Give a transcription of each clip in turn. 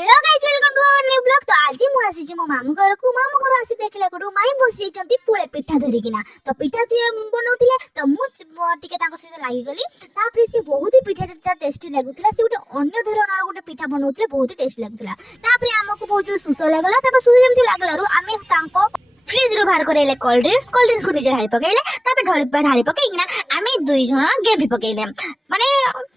Hello guys welcome to our new blog. तो आज मु आसी मो मामू घर को आसी देखला को माई बसी जंती पुळे पिठा धरिकिना तो पिठा बनौथिले तो मु टिके ताको सहित लागि गली तापर से बहुत ही पिठा टेस्टी लागुतला से गोटे अन्य धरणर गोटे पिठा बनौथिले बहुत ही टेस्टी लागुतला तापर हमको बहुत सुस लागला तापर सुस जंती लागलारू आमे ताको फ्रिज रो बाहर करेले कोल्ड ड्रिंक्स को निजे ढाली पकेले तापर ढाली पकेइना आमे दुई जण गेम भी पकेले माने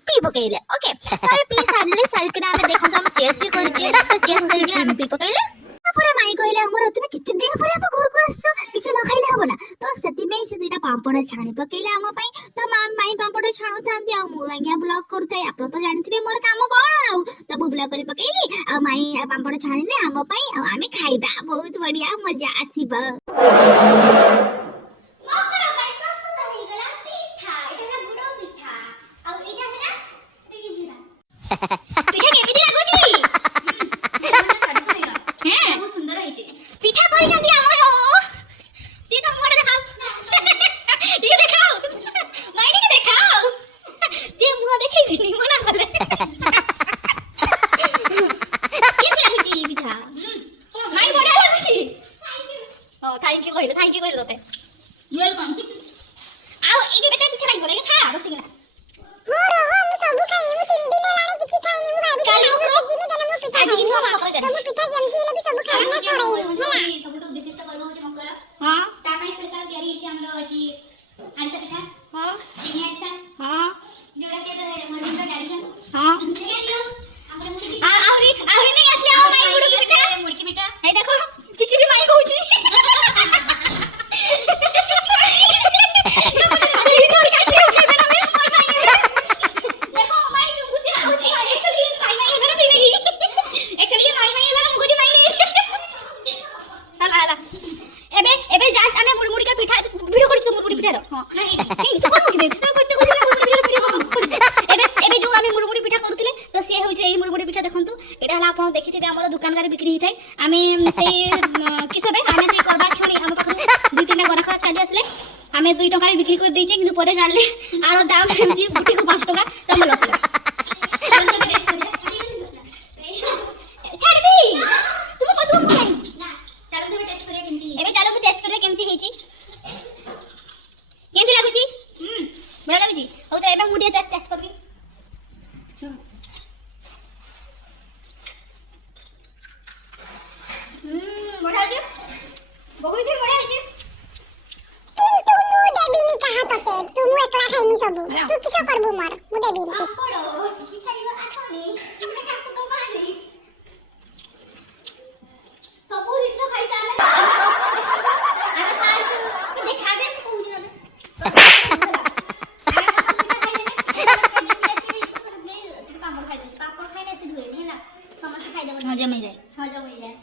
पी पकेले ओके तो पी सारले आमे देखो हम चेस भी करछि तो चेस करके आमे पी पकेले तापर माई कहले हमर तुमे किछ दिन पर हम घर को आछो किछ न खाइले हबना तो सेति में से दुईटा पापड़ छाणी पकेले हम पई तो माई पापड़ छाणु थांती आ मु लागिया ब्लॉग करथाय आपण तो जानथिबे मोर काम कोन आ तो बु ब्लॉग करी पकेली आ माई पापड़ छाणीले हम पई आ आमे खाइबा बहुत बढ़िया मजा आसीबा। पिठा केमिति लागुची हैं बहुत सुंदर होइचे पिठा करि जंती हमर ती तो मोरे देखाओ ती देखाओ माइने के देखाओ जे मुह देखै बिनी मना गले केति लागुची पिठा माई बडा लागुची थैंक यू कहले तते वेलकम आओ एके बेटा पिठा लागि बोले खा बसिना सब खाई मु 3 दिन लाने किछि खाइनी मु भाबी काली जिमे देले मु पिठा खाई तो मु पिठा जेमती ले भी सब खाई ना सोराई होला सबटो विशिष्ट पर्व होचे मकर हां ता पई स्पेशल तयारी हेछि हमरो एठी आरिसा पिठा हां चिनी आरिसा हां जोडा के मर्निंग ट्रेडिशन हां सेकेंड हमरे मुड़ी की आउरी नहीं असले आओ माई मुड़ी की पिठा हे देखो चिकी भी माई कहूची दुकान गाड़ी बिक्री हिथाय आमे से किसबे आमे से करबा खणी हम पाखु दुई तीनटा गराखा चाली आसले आमे 2 टका बिक्री कर दैछे किंतु परे जानले आरो दाम हेउची बुटी को 5 टका त हम लस छाड़बी तुम पतु को नहीं ना चलो तुम टेस्ट करिया केमती एबे चलो तू टेस्ट करिया केमती हेची केमती लागुची बडा लागुची हो त एबे मुडिया टेस्ट करबी बढ़ा दे बहुत ही बढ़ा है किंतु मु देबीनी कहा तते तू मु एकला खाइनी सब तू किछो करबो मार मु देबीनी पड़ो कि चाहिबो आछनी हमरे काकू को मानी सब इच्छा खाइसा आमे खाइस तू देखाबे कहू दिनो पापड़ खाइ दे पापड़ खाइले से धुए नहीं हला समस्त खाइ दे हजम हो जाए